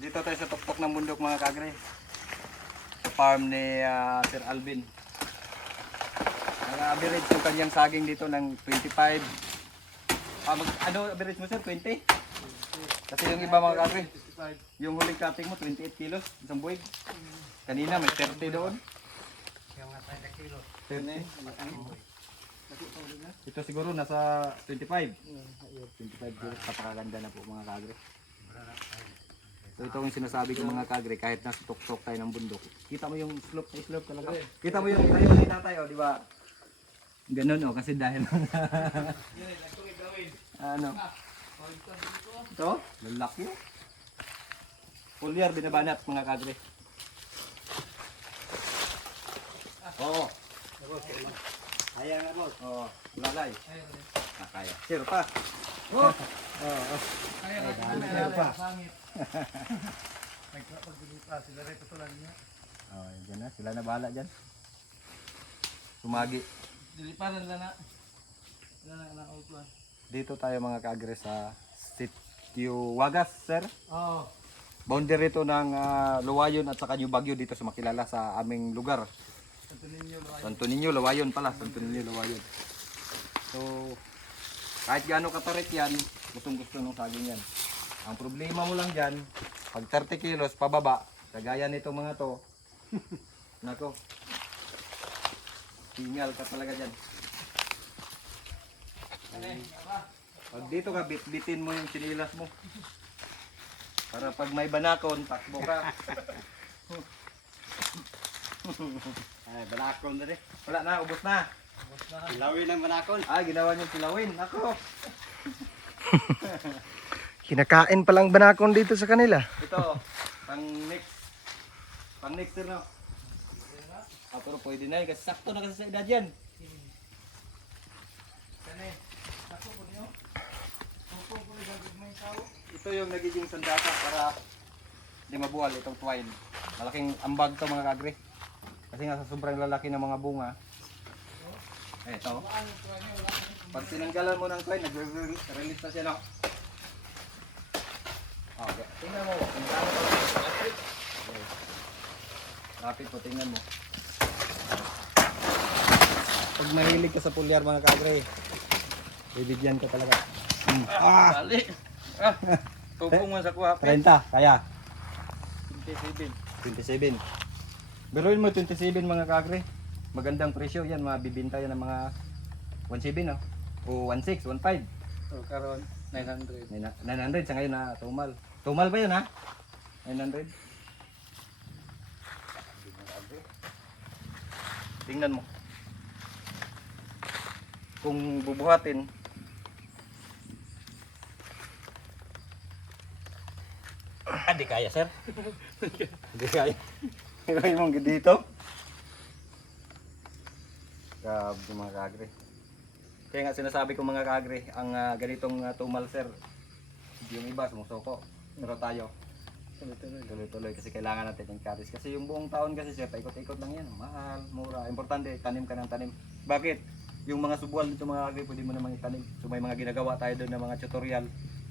Dito tayo sa tuktok ng bundok mga kagre. Sa farm ni ah, Sir Alvin. Ang average ng kanyang saging dito ng 25. Ah, mag, ano average mo sir? 20? Kasi yung iba mga kagre, yung huling cutting mo 28 kilos, isang buwig. Kanina may 30 doon. Yung nga 30 kilo. 30. Ito siguro nasa 25. 25 kilos. Kapakaganda na po mga kagre. So ito yung sinasabi ko mga kagre, kahit nasa tuktok tayo ng bundok. Kita mo yung slope na slope talaga. Kita mo yung tayo ni tatay, oh, di ba? Ganun oh, kasi dahil ano? Ito? Lalaki oh. Full year binabanat mga kagre. Oo. Kaya nga boss. Oo. Lalay. Ah, kaya. Sir pa. Oh. Oo. Kaya pa. Nagpapagbili sila rin tutulan niya. Oh, yan na. Sila na bahala dyan. Sumagi. Diliparan lang na. Wala na na outline. Dito tayo mga kaagre sa Sitio Wagas, sir. Oo. Boundary ito ng ah, Luwayon at saka New Bagyo dito sa makilala sa aming lugar. Santo ninyo lo. Santo Niño, Luwayon pala. Santo Niño, Luwayon. So, kahit gaano katarik yan, gustong gusto ng saging yan. Ang problema mo lang dyan, pag 30 kilos pababa, kagaya nito mga to, nako, tingal ka talaga dyan. Pag dito ka, bit-bitin mo yung sinilas mo. Para pag may banakon, takbo ka. Ay, balakon na rin. Wala na, ubos na. Lawin ng balakon. Ah, ginawa niyo silawin. Ako. Kinakain palang banakon dito sa kanila. Ito, pang next. Pang next year na. Ah, pero pwede na yun kasi sakto na kasi sa edad yan. Ito yung nagiging sandata para di mabuwal itong twine. Malaking ambag to mga kagre. Kasi nga sa sobrang lalaki ng mga bunga. Ito. Pag tinanggalan mo ng twine, nag-release na siya no. Okay. Tingnan mo. Kung gaano Rapid. Okay. Rapid po, tingnan mo. Pag mahilig ka sa pulyar mga kagre, bibigyan ka talaga. Hmm. Ah! Dali. Ah. Tubong man sa kuha. 30, kaya. 27. 27. Biruin mo 27 mga kagre. Magandang presyo yan, mabibinta yan ng mga 17 no? O 16, 15. So, karon 900. Nina- 900 sa ngayon na tumal. Tumal ba yun ha? 900. Tingnan mo. Kung bubuhatin, Ah, di kaya, sir. di kaya. Gawin mong dito. Grabe mga kagre. Kaya nga sinasabi ko mga kagre, ang ah, ganitong ah, tumal, sir, yung iba sumusuko. Pero tayo, Tuloy-tuloy. tuloy-tuloy kasi kailangan natin ng karis. Kasi yung buong taon kasi sir, paikot-ikot lang yan. Mahal, mura. Importante, tanim ka ng tanim. Bakit? Yung mga subuan dito mga kagre, pwede mo namang itanim. So may mga ginagawa tayo doon ng mga tutorial,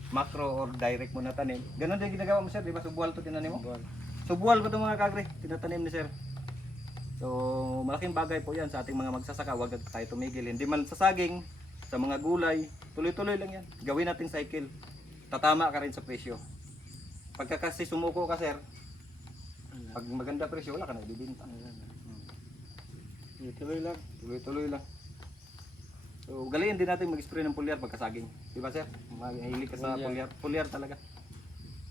macro or direct mo na tanim. Ganon din ginagawa mo sir, di ba? Subual to tinanim mo? Subual ko to mga kagre, tinatanim ni sir. So, malaking bagay po yan sa ating mga magsasaka. Huwag tayo tumigil. Hindi man sa saging, sa mga gulay, tuloy-tuloy lang yan. Gawin natin cycle. Tatama ka rin sa presyo. Pagka kasi sumuko ka, sir, pag maganda presyo, wala ka na ibibinta. Tuloy lang. Tuloy-tuloy lang. So, galingan din natin mag-spray ng pulyar pagkasaging. Di ba, sir? Mahilig ka sa pulyar. Pulyar talaga.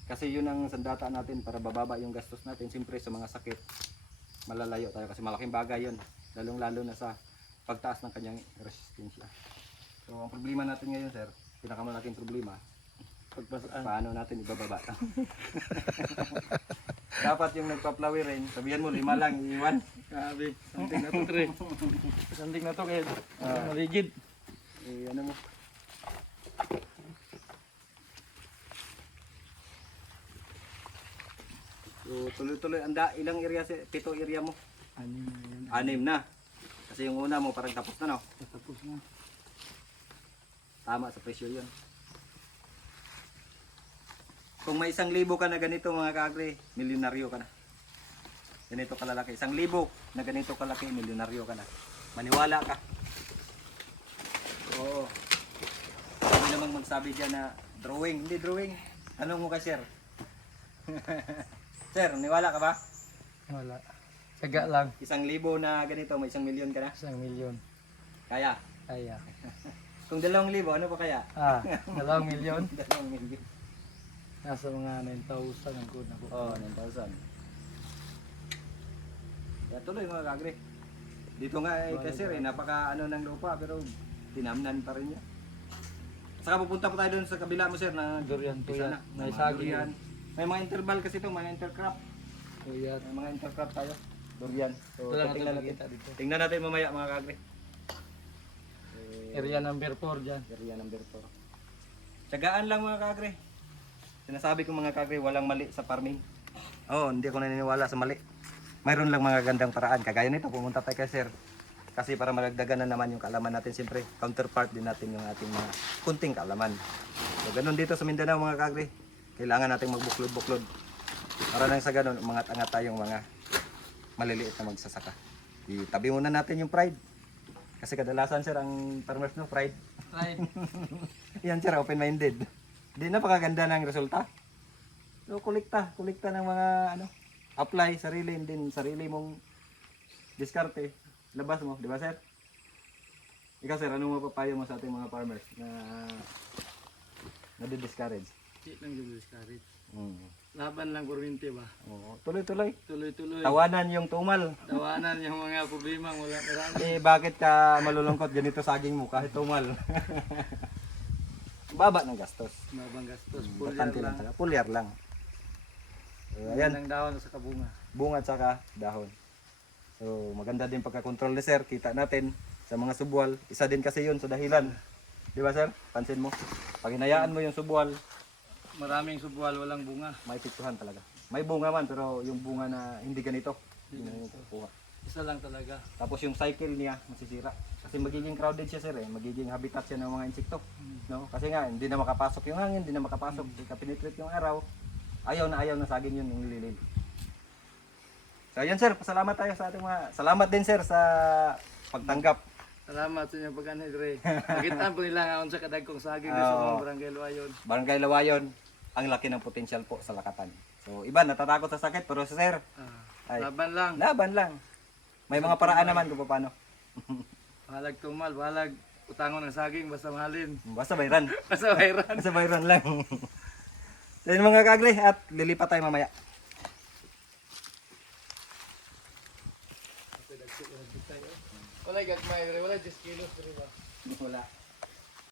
Kasi yun ang sandata natin para bababa yung gastos natin. Siyempre sa mga sakit, malalayo tayo kasi malaking bagay yun. Lalong-lalo na sa pagtaas ng kanyang resistensya. So, ang problema natin ngayon, sir, pinakamalaking problema, Pagpasaan. paano natin ibababa. Dapat yung nagpa-flower rin, sabihan mo lima lang, iiwan. Grabe. Something na to, tre. Something na to kaya Ah. maligid. Eh, ano mo? So, tuloy-tuloy. Anda, ilang area si pito area mo? Ano na yan? Anim na. Kasi yung una mo parang tapos na, no? Tapos na. Tama sa presyo yun. Kung may isang libo ka na ganito mga kaagre, milyonaryo ka na. Ganito kalalaki. Isang libo na ganito kalaki, milyonaryo ka na. Maniwala ka. Oo. Sabi namang magsabi dyan na drawing. Hindi drawing. Ano mo ka, sir? sir, niwala ka ba? Wala. Saga lang. Isang libo na ganito, may isang milyon ka na. Isang milyon. Kaya. Kaya. Kung dalawang libo, ano pa kaya? Ah, dalawang milyon. dalawang milyon. Nasa mga 9,000 ang kuna ko. Oo, oh, 9,000. Kaya tuloy mga kagre. Dito nga eh, kasi eh, napaka ano ng lupa pero tinamnan pa rin niya. Saka pupunta pa tayo doon sa kabila mo sir na Durian yan. na. May Mga saging. durian. May mga interval kasi ito, mga intercrop. Kuya. May mga intercrop tayo. Durian. So, Ito lang tingnan natin. dito. Tingnan natin mamaya mga kagre. Eh, Area number 4 dyan. Area number 4. Tsagaan lang mga kagre. Sinasabi ko mga kagre, walang mali sa farming. Oo, oh, hindi ako naniniwala sa mali. Mayroon lang mga gandang paraan. Kagaya nito, pumunta tayo kay sir. Kasi para malagdagan na naman yung kaalaman natin, siyempre, counterpart din natin yung ating mga kunting kaalaman. So, ganun dito sa Mindanao mga kagre. Kailangan nating magbuklod-buklod. Para nang sa ganun, umangat-angat tayong mga maliliit na magsasaka. Itabi muna natin yung pride. Kasi kadalasan sir, ang farmers no, pride. Right. Yan sir, open-minded. Hindi napakaganda ng resulta. So, kulikta. Kulikta ng mga ano, apply, sarili, din sarili mong diskarte. Labas mo, di ba sir? Ikaw sir, ano mapapayo mo sa ating mga farmers na nadi-discourage? Di lang yung discourage. Mm. Laban lang kurwente ba? Oo, tuloy-tuloy. Tuloy-tuloy. Tawanan yung tumal. Tawanan yung mga problema wala marami. Eh, bakit ka malulungkot ganito saging mo kahit tumal? Baba ng gastos. Mabang gastos. Pulyar Importante lang. lang. Pulyar lang. So, ayan. Ang dahon sa kabunga. bunga at saka dahon. So, maganda din pagka-control ni sir. Kita natin sa mga subwal. Isa din kasi yun sa dahilan. Di ba sir? Pansin mo. Pag hinayaan mo yung subwal, Maraming subwal, walang bunga. may piktuhan talaga. May bunga man, pero yung bunga na hindi ganito. Hindi yung kukuha. Isa lang talaga. Tapos yung cycle niya, masisira. Kasi magiging crowded siya sir eh. Magiging habitat siya ng mga insekto. No? Kasi nga, hindi na makapasok yung hangin, hindi na makapasok, hindi ka penetrate yung araw. Ayaw na ayaw na saging yun yung nililin. So ayun sir, pasalamat tayo sa ating mga... Salamat din sir sa pagtanggap. Salamat sa inyong pag-anay, Dre. Magitan po nila nga sa kadagkong saging Oo. sa mga barangay Luayon. Barangay Lawayon, ang laki ng potensyal po sa lakatan. So iba natatakot sa sakit, pero sir, Ah, Ay. laban lang. laban lang. May mga paraan naman kung paano. Bahalag tumal, bahalag utangon ng saging, basta mahalin. Basta bayran. Basta bayran. Basta bayran lang. so yun mga kagli, at lilipat tayo mamaya. Wala gagmay. Wala 10 kilos? Wala.